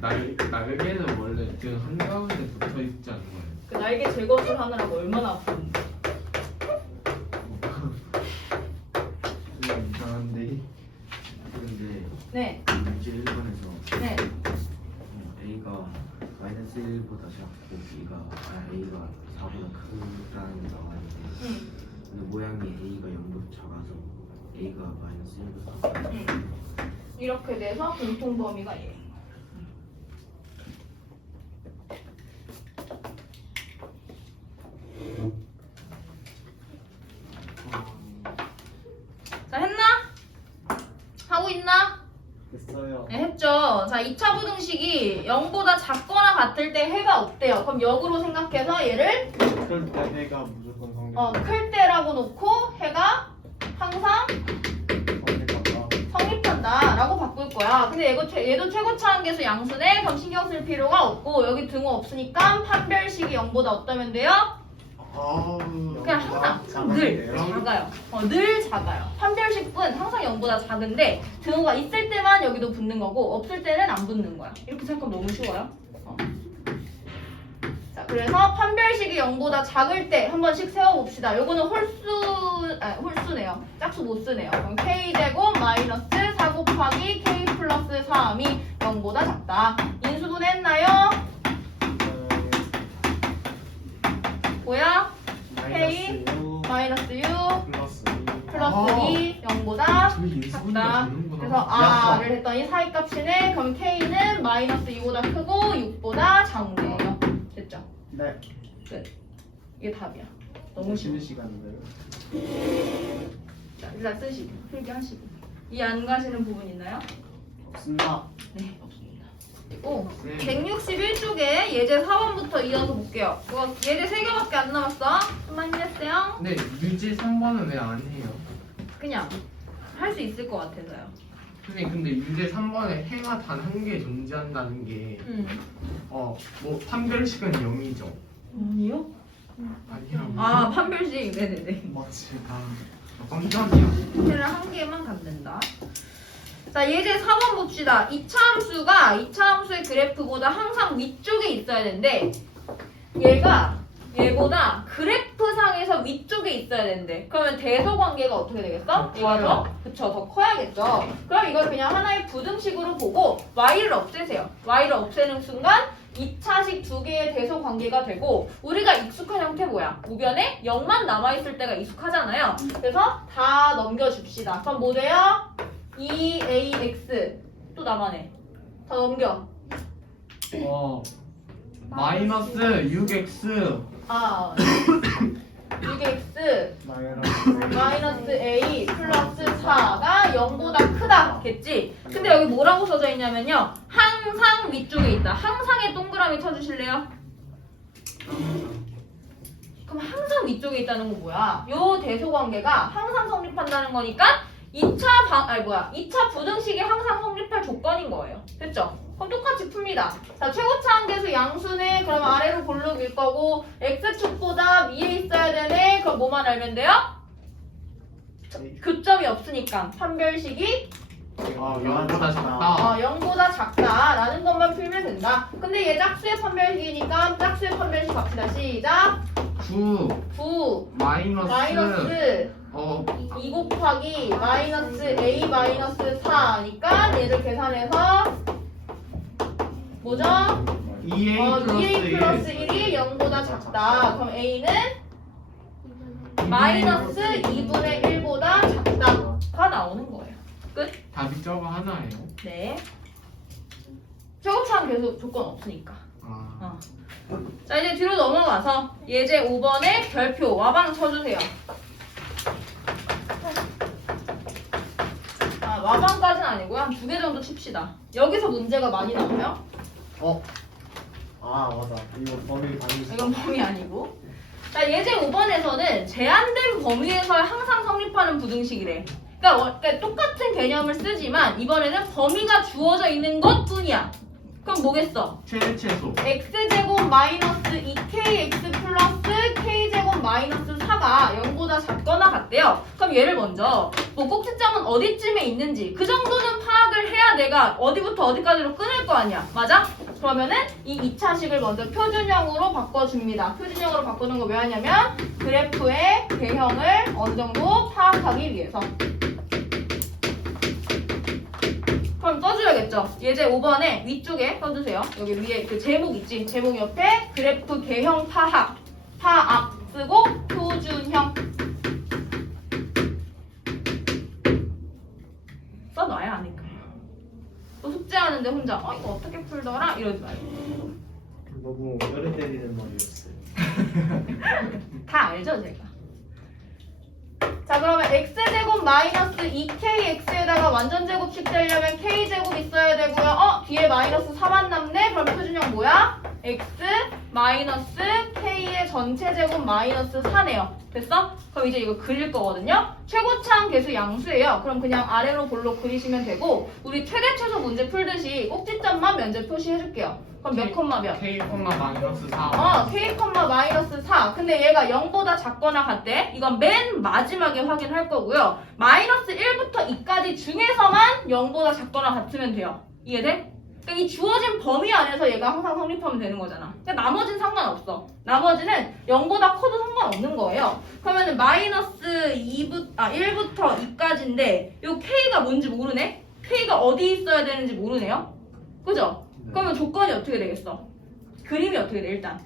날개는 원래 등 한가운데 붙어 있지 않나요? 그 날개 제거를 하느라고 얼마나 아픈데. 이상한데. 근데 네, 문제 1번에서 네. A가 마이너스 1보다 작고 A가 4보다 크다는 게 나왔는데 근데 모양이 A가 0보다 작아서 A가 마이너스 1보다 작아요. 이렇게 돼서 공통 범위가 얘. 자, 했나? 하고 있나? 됐어요. 네, 했죠. 자, 2차 부등식이 0보다 작거나 같을 때 해가 없대요. 그럼 역으로 생각해서 얘를 그럴 때 해가 무조건 성립. 클 때라고 놓고 해가 항상 성립한다. 성립한다라고 바꿀 거야. 근데 얘도 최고차 한계수 양수네. 그럼 신경 쓸 필요가 없고 여기 등호 없으니까 판별식이 0보다 어떠면 돼요? 그냥 항상 늘 작아요. 늘 작아요. 판별식은 항상 0보다 작은데 등호가 있을 때만 여기도 붙는 거고 없을 때는 안 붙는 거야. 이렇게 생각하면 너무 쉬워요. 자, 그래서 판별식이 0보다 작을 때 한 번씩 세워봅시다. 요거는 홀수네요. 짝수 못 쓰네요. 그럼 k제곱 마이너스 4 곱하기 k 플러스 3이 0보다 작다. 인수분 했나요? 뭐야? K 마이너스 6 플러스 2 0보다 작다. 그래서 R을 했더니 사이값이네. 그럼 K는 마이너스 2보다 크고 6보다 작네요. 됐죠? 네. 끝. 이게 답이야. 너무 쉬워. 쉬는 시간인데요. 자, 일단 쓰시고 필기하시고. 이해 안 가시는 부분 있나요? 없습니다. 네, 없습니다. 오, 161쪽에 예제 4번부터 이어서 볼게요. 이거 예제 3개밖에 안 남았어. 좀 많이 했어요. 근데 유지 3번은 왜 안 해요? 그냥 할 수 있을 것 같아서요. 선생님 근데 유지 3번에 해가 단 한 개 존재한다는 게 뭐 판별식은 0이죠? 아니요? 아니야. 판별식. 네네네. 맞지. 깜짝이야. 해를 한 개만 갖는다. 자, 예제 4번 봅시다. 2차 함수가 2차 함수의 그래프보다 항상 위쪽에 있어야 되는데 얘보다 그래프상에서 위쪽에 있어야 되는데 그러면 대소 관계가 어떻게 되겠어? 더 커요. 그쵸, 더 커야겠죠. 그럼 이걸 그냥 하나의 부등식으로 보고 y를 없애세요. y를 없애는 순간 2차식 두 개의 대소 관계가 되고 우리가 익숙한 형태 뭐야? 우변에 0만 남아있을 때가 익숙하잖아요. 그래서 다 넘겨줍시다. 그럼 뭐 돼요? 2ax 또 남아네. 다 넘겨. 마이너스 6x 6x 마이너스 마이너스 a 플러스 4가 0보다 크다겠지? 근데 여기 뭐라고 써져 있냐면요. 항상 위쪽에 있다. 항상에 동그라미 쳐주실래요? 그럼 항상 위쪽에 있다는 건 뭐야? 요 대소관계가 항상 성립한다는 거니까 2차 부등식이 항상 성립할 조건인 거예요. 됐죠? 그럼 똑같이 풉니다. 자, 최고차 한계수 양수네. 그럼 아래로 볼록일 거고 x축보다 위에 있어야 되네. 그럼 뭐만 알면 돼요? 교점이 없으니까 판별식이 0보다 작다. 0보다 작다라는 것만 풀면 된다. 근데 얘 짝수의 판별식이니까 짝수의 판별식 갑시다. 시작. 9 마이너스 마이너스 2 곱하기 마이너스 A 마이너스 4니까 얘를 계산해서 뭐죠? 2A 플러스 2A 플러스 1 1이 0보다 작다. 그럼 A는 마이너스 2분의 1보다 작다가 나오는 거예요. 끝. 답이 저거 하나예요? 네. 최고차는 계속 조건 없으니까. 아, 자, 이제 뒤로 넘어가서 예제 5번에 별표 와방 쳐주세요. 와방까지는 아니고요. 한 2개 정도 칩시다. 여기서 문제가 많이 나와요. 아 맞아. 이거 범위 반드시. 이건 범위 아니고. 자, 예제 5번에서는 제한된 범위에서 항상 성립하는 부등식이래. 그러니까 똑같은 개념을 쓰지만 이번에는 범위가 주어져 있는 것뿐이야. 그럼 뭐겠어? 최대최소 x제곱 마이너스 2kx 플러스 k제곱 마이너스 4가 0보다 작거나 같대요. 그럼 얘를 먼저 뭐 꼭지점은 어디쯤에 있는지 그 정도는 파악을 해야 내가 어디부터 어디까지로 끊을 거 아니야. 맞아? 그러면은 이 2차식을 먼저 표준형으로 바꿔줍니다. 표준형으로 바꾸는 거 왜 하냐면 그래프의 개형을 어느 정도 파악하기 위해서. 그럼 써줘야겠죠. 예제 5번에 위쪽에 써주세요. 여기 위에 그 제목 있지? 제목 옆에 그래프 개형 파악 쓰고 표준형 써놔야 하니까. 또 숙제하는데 혼자 이거 어떻게 풀더라? 이러지 말고. 너무 열에 때리는 말이었어요. 다 알죠 제가. 자, 그러면 x제곱 마이너스 2kx에다가 완전제곱식 되려면 k제곱 있어야 되고요. 뒤에 마이너스 4만 남네? 그럼 표준형 뭐야? x 마이너스 k의 전체 제곱 마이너스 4네요. 됐어? 그럼 이제 이거 그릴 거거든요. 최고차항 계수 양수예요. 그럼 그냥 아래로 볼록 그리시면 되고 우리 최대 최소 문제 풀듯이 꼭지점만 면제 표시해줄게요. 그럼 몇 콤마 몇? K, 마이너스 4 K, 마이너스 4. 근데 얘가 0보다 작거나 같대. 이건 맨 마지막에 확인할 거고요. 마이너스 1부터 2까지 중에서만 0보다 작거나 같으면 돼요. 이해돼? 그러니까 이 주어진 범위 안에서 얘가 항상 성립하면 되는 거잖아. 그러니까 나머지는 상관없어. 나머지는 0보다 커도 상관없는 거예요. 그러면은 마이너스 1부터 2까지인데 요 K가 뭔지 모르네? K가 어디 있어야 되는지 모르네요? 그죠? 그러면 조건이 어떻게 되겠어? 그림이 어떻게 돼 일단?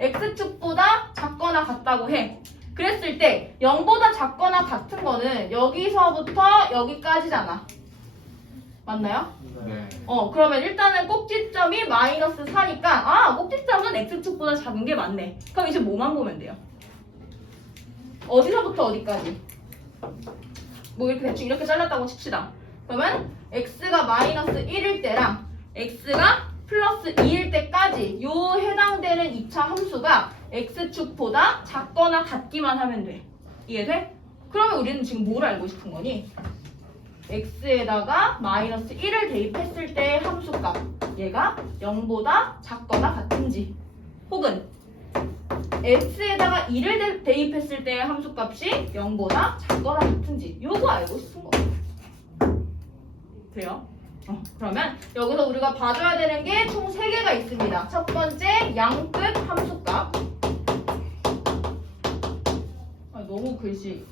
X축보다 작거나 같다고 해. 그랬을 때 0보다 작거나 같은 거는 여기서부터 여기까지잖아. 맞나요? 네. 그러면 일단은 꼭지점이 마이너스 4니까 꼭지점은 X축보다 작은 게 맞네. 그럼 이제 뭐만 보면 돼요? 어디서부터 어디까지? 뭐 이렇게 대충 이렇게 잘랐다고 칩시다. 그러면 X가 마이너스 1일 때랑 X가 플러스 2일 때까지 요 해당되는 2차 함수가 X축보다 작거나 같기만 하면 돼. 이해돼? 그러면 우리는 지금 뭘 알고 싶은 거니? X에다가 마이너스 1을 대입했을 때의 함수값 얘가 0보다 작거나 같은지 혹은 X에다가 2를 대입했을 때의 함수값이 0보다 작거나 같은지 요거 알고 싶은 거예요. 돼요? 그러면 여기서 우리가 봐줘야 되는 게 총 3개가 있습니다. 첫 번째 양끝 함수값. 너무 글씨.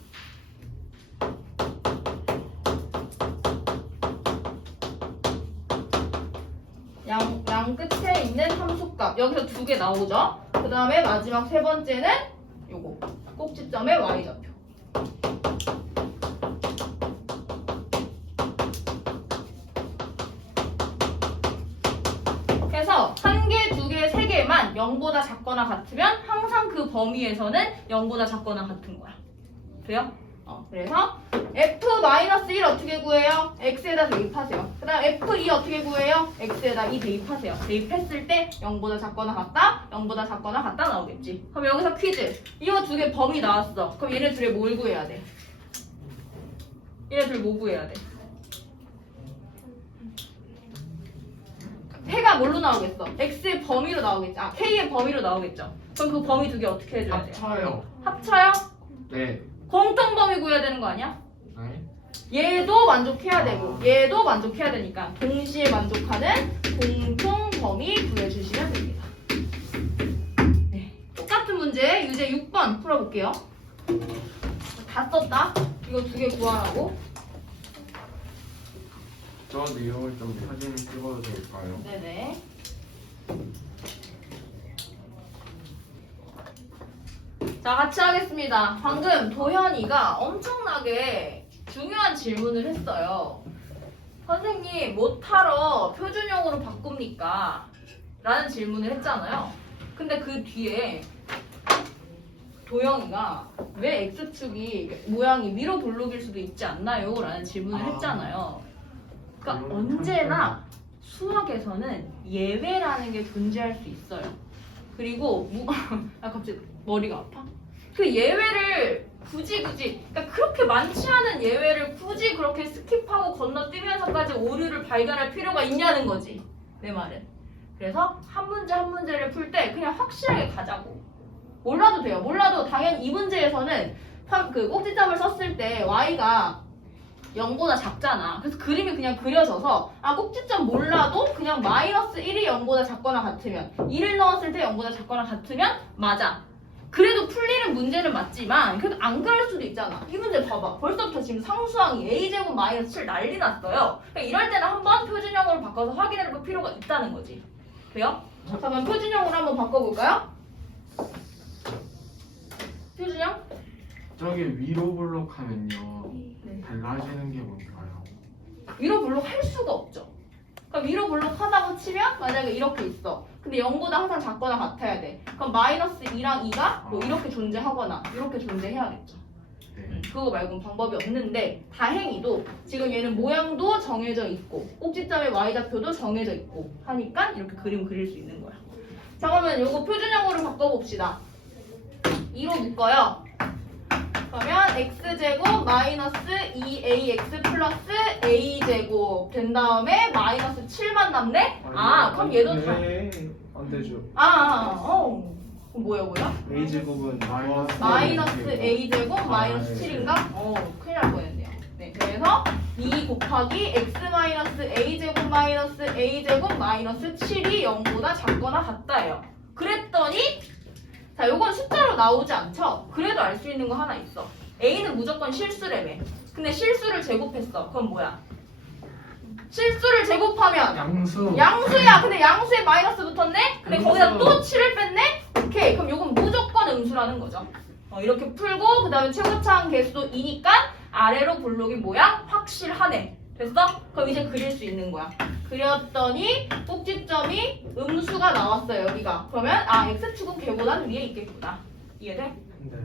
양 끝에 있는 함수값. 여기서 2개 나오죠? 그 다음에 마지막 3번째는 요거. 꼭지점의 y좌표. 그래서 1개, 2개, 3개만 0보다 작거나 같으면 항상 그 범위에서는 0보다 작거나 같은 거야. 돼요? 그래서 F-1 어떻게 구해요? X에다 대입하세요. 그 다음 F2 어떻게 구해요? X에다 2 대입하세요. 대입했을 때 0보다 작거나 같다? 0보다 작거나 같다 나오겠지. 그럼 여기서 퀴즈. 이거 2개 범위 나왔어. 그럼 얘네 둘의 뭘 구해야 돼? 얘네 둘 뭐 구해야 돼? 해가 뭘로 나오겠어? X의 범위로 나오겠죠. K의 범위로 나오겠죠. 그럼 그 범위 2개 어떻게 해줘야 돼요? 합쳐요. 합쳐요? 네. 공통 범위 구해야 되는 거 아니야? 네. 얘도 만족해야 되고 얘도 만족해야 되니까 동시에 만족하는 공통 범위 구해주시면 됩니다. 네. 똑같은 문제 이제 6번 풀어볼게요. 다 썼다. 이거 2개 구하라고. 저 내용을 좀 사진을 찍어도 될까요? 네네. 자, 같이 하겠습니다. 방금 도현이가 엄청나게 중요한 질문을 했어요. 선생님, 못하러 표준형으로 바꿉니까? 라는 질문을 했잖아요. 근데 그 뒤에 도영이가 왜 X축이 모양이 위로 볼록일 수도 있지 않나요? 라는 질문을 했잖아요. 그러니까 언제나 수학에서는 예외라는 게 존재할 수 있어요. 그리고 아 갑자기 머리가 아파? 그 예외를 굳이 그러니까 그렇게 많지 않은 예외를 굳이 그렇게 스킵하고 건너뛰면서까지 오류를 발견할 필요가 있냐는 거지. 내 말은. 그래서 한 문제 한 문제를 풀 때 그냥 확실하게 가자고. 몰라도 돼요. 몰라도 당연히 이 문제에서는 그 꼭지점을 썼을 때 y가 0보다 작잖아. 그래서 그림이 그냥 그려져서 아 꼭지점 몰라도 그냥 -1이 0보다 작거나 같으면 1을 넣었을 때 0보다 작거나 같으면 맞아. 그래도 풀리는 문제는 맞지만 그래도 안 그럴 수도 있잖아. 이 문제 봐봐. 벌써부터 지금 상수항이 a제곱 -7 난리 났어요. 그러니까 이럴 때는 한번 표준형으로 바꿔서 확인해볼 필요가 있다는 거지. 돼요? 자 그럼 표준형으로 한번 바꿔볼까요? 표준형? 저기 위로 블록하면요 네. 달라지는 게 뭔가요? 위로 블록 할 수가 없죠. 그럼 위로 블록 하다고 치면 만약에 이렇게 있어. 근데 0보다 항상 작거나 같아야 돼. 그럼 -2랑 2가 뭐 이렇게 존재하거나 이렇게 존재해야겠죠. 네. 그거 말고는 방법이 없는데 다행히도 지금 얘는 모양도 정해져 있고 꼭지점의 y좌표도 정해져 있고 하니까 이렇게 그림 그릴 수 있는 거야. 자 그러면 요거 표준형으로 바꿔봅시다. 2로 묶어요. 그러면 x제곱 -2ax 플러스 a제곱 된 다음에 -7만 남네? 아 그럼 얘도 다 안 되죠. 그럼 뭐야? a 제곱은 마이너스 a제곱 -7인가? 큰일 날 뻔했네요. 네, 그래서 2 곱하기 x a제곱 a제곱 -7이 0보다 작거나 같다예요. 그랬더니 자, 요건 숫자로 나오지 않죠? 그래도 알 수 있는 거 하나 있어. a는 무조건 실수래매. 근데 실수를 제곱했어. 그럼 뭐야? 실수를 제곱하면 양수야. 근데 양수에 마이너스 붙었네? 근데 거기다 또 7을 뺐네? 오케이. 그럼 요건 무조건 음수라는 거죠. 이렇게 풀고 그 다음에 최고차항 개수도 2니까 아래로 블록이 모양 확실하네. 됐어? 그럼 이제 그릴 수 있는 거야. 그렸더니 꼭지점이 음수가 나왔어요. 여기가. 그러면 x축은 걔보다는 위에 있겠구나. 이해돼? 네.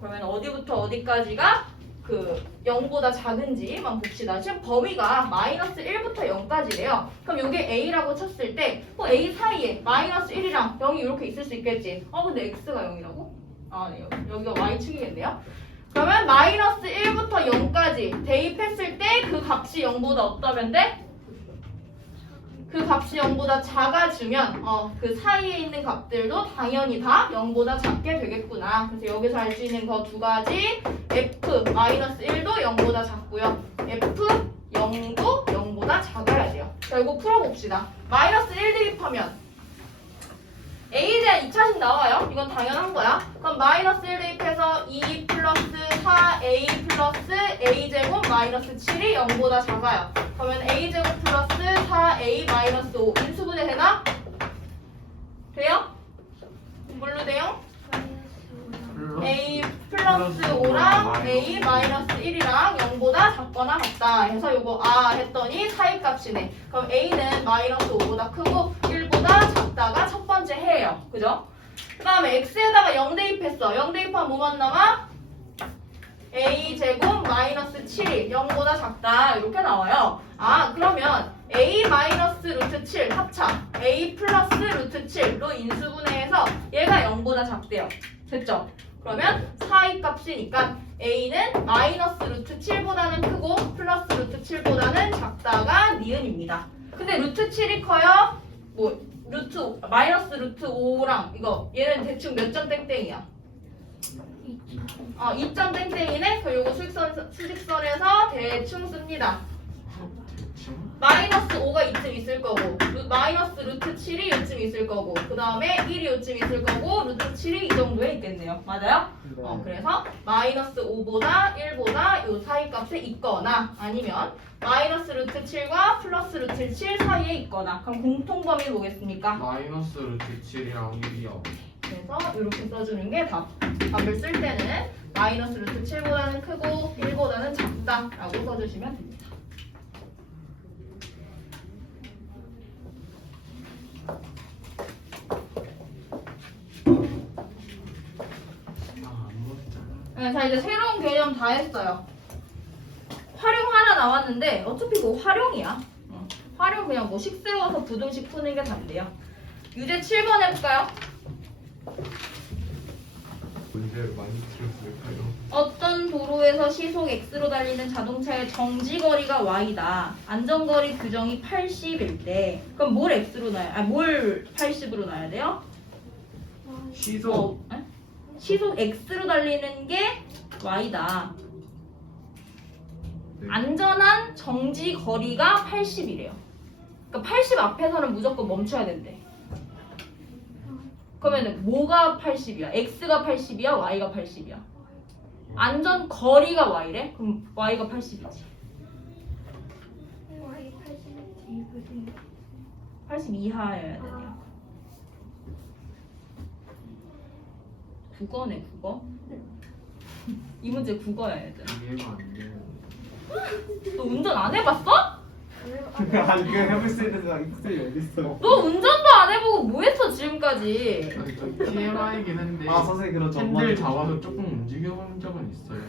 그러면 어디부터 어디까지가 그 0보다 작은지만 봅시다. 지금 범위가 -1부터 0까지래요. 그럼 이게 a라고 쳤을 때 a 사이에 -1이랑 0이 이렇게 있을 수 있겠지. 근데 x가 0이라고? 네. 여기가 y축이겠네요. 그러면 -1부터 0까지 대입했을 때 그 값이 0보다 어떠면 돼? 그 값이 0보다 작아지면 그 사이에 있는 값들도 당연히 다 0보다 작게 되겠구나. 그래서 여기서 알 수 있는 거 두 가지 f -1도 0보다 작고요. f 0도 0보다 작아야 돼요. 자 이거 풀어봅시다. -1 대입하면 a에 대한 2차식 나와요. 이건 당연한 거야. 그럼 -1 대입해서 2 플러스 4a 플러스 a제곱 -7이 0보다 작아요. 그러면 a제곱 플러스 4a 마이너스 5 인수분해 되나? 돼요? 뭘로 돼요? a 플러스 5랑 a 마이너스 1이랑 0보다 작거나 같다 해서 요거 했더니 사이값이네. 그럼 a는 마이너스 5보다 크고 1보다 작다가 첫 번째 해예요. 그죠? 그 다음에 x에다가 0 대입했어. 0 대입하면 뭐만 남아? a제곱 -7이 0보다 작다 이렇게 나와요. 그러면 a 마이너스 루트 7 합차 a 플러스 루트 7로 인수분해해서 얘가 0보다 작대요. 됐죠? 그러면 사이값이니까 a는 마이너스 루트 7보다는 크고 플러스 루트 7보다는 작다가 니은입니다. 근데 루트 7이 커요? 마이너스 루트 5랑 이거 얘는 대충 몇 점 땡땡이야? 2점 땡땡이네? 그럼 요거 수직선에서 대충 씁니다. 마이너스 5가 이쯤 있을 거고 마이너스 루트 7이 요쯤 있을 거고 그 다음에 1이 요쯤 있을 거고 루트 7이 정도에 있겠네요. 맞아요? 그래서 마이너스 5보다 1보다 요 사이 값에 있거나 아니면 마이너스 루트 7과 플러스 루트 7 사이에 있거나 그럼 공통범위 뭐겠습니까? 마이너스 루트 7이랑 1이요. 그래서 이렇게 써주는 게 답. 답을 쓸 때는 마이너스 루트 7보다는 크고 1보다는 작다라고 써주시면 됩니다. 아안 먹었잖아. 네, 자 이제 새로운 개념 다 했어요. 활용 하나 나왔는데 어차피 뭐 활용이야. 활용 그냥 뭐 식 세워서 부등식 푸는 게 답인데요. 유제 7번 해볼까요? 문제를 많이 들었을까요? 어떤 도로에서 시속 X로 달리는 자동차의 정지거리가 Y다. 안전거리 규정이 80일 때 그럼 뭘 X로 놔야 뭘 80으로 놔야 돼요? 시속 에? 시속 X로 달리는 게 Y다. 네. 안전한 정지 거리가 80이래요. 그러니까 80 앞에서는 무조건 멈춰야 된대. 그러면 뭐가 80이야? X가 80이야? Y가 80이야? 안전 거리가 Y래? 그럼 Y가 80이지. 80 이하여야 되네요. 국어네 국어. 이 문제 국어야 얘들아. 이해가 안 돼. 너 운전 안 해봤어? 아니 그냥 해볼 수 있는 사람 익셀이 어딨어? 너 운전도 안 해보고 뭐 했어 지금까지? 아니 좀 TMI이긴 한데 아 선생님 그런 핸들 잡아서 조금 움직여본 적은 있어요.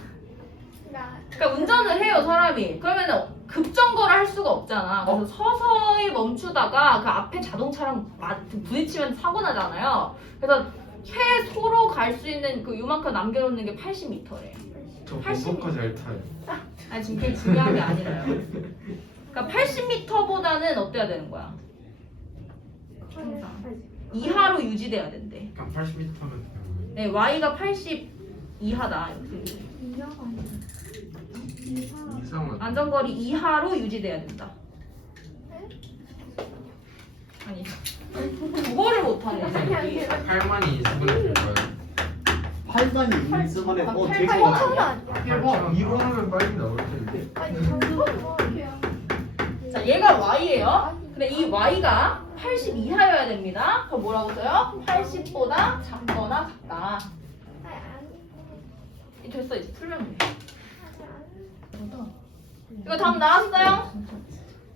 그러니까 운전을 해요 사람이. 그러면 급정거를 할 수가 없잖아. 그래서 서서히 멈추다가 그 앞에 자동차랑 부딪히면 사고 나잖아요. 그래서 최소로 갈 수 있는 그 요만큼 남겨놓는 게 80m래. 저 80. 범퍼카 잘 타요. 아니 지금 그게 중요한 게 아니라요. 그러니까 80m보다는 어때야 되는 거야? 항상 이하로 유지돼야 된대. 그냥 80m면 되는 거예요. 네, Y가 80 이하다. 이렇게. 이상은 안전거리 이하로 유지돼야 된다. 아니, 국어를 못하네. 이 새끼. 8만이 인수분해 될 거예요. 8만이 인수분해 아, 될거 팔- 같아. 1번 이론하면 빨리 나올 텐데. 자, 얘가 Y예요. 근데 이 Y가 80 이하여야 됩니다. 그럼 뭐라고 써요? 80보다 작거나 같다. 됐어, 이제 풀면 돼. 이거 답 나왔어요?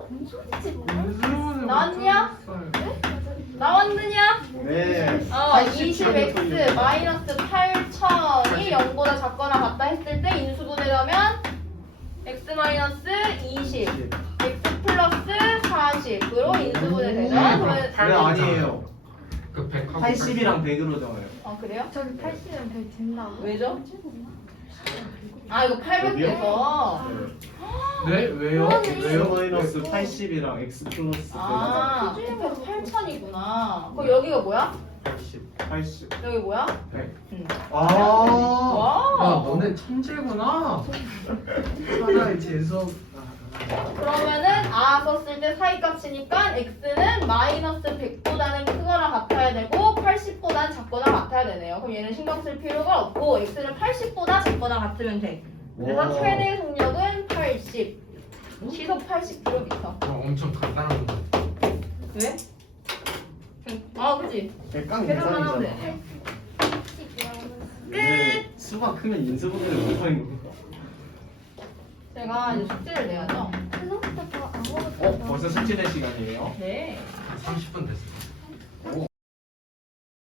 인수분해 나왔냐? 나왔느냐? 네. 20x 마이너스 8천이 0보다 작거나 같다 했을 때 인수분해하면 x 마이너스 20, x 플러스 40으로 인수분해 되죠? 그러면 네 아니에요. 그 100하고 80이랑 100으로 정해요. 그래요? 저는 80은 별 된다고. 왜죠? 아 이거 800돼서 네? 왜요? x 마이너스 80이랑 x 플러스 100. 아 8천이구나. 그럼 여기가 뭐야? 80. 여기 뭐야? 100. 아. 아 와. 너네 천재구나. 하나의 재수업. 그러면은 썼을 때 사이값이니까 x는 마이너스 100보다는 크거나 같아야 되고 80보다는 작거나 같아야 되네요. 그럼 얘는 신경 쓸 필요가 없고 x는 80보다 작거나 같으면 돼. 그래서 와. 최대 속력은 80. 시속 80km. 엄청 간단한 문제. 왜? 그치? 백강 계산만 하면 계산이잖아. 되네요. 네, 수가 크면 인수분해를 못하는 겁니까? 제가 이제 숙제를 내야죠. 생각보다 아무것도 벌써 숙제 낼 시간이에요? 네. 30분 됐어요.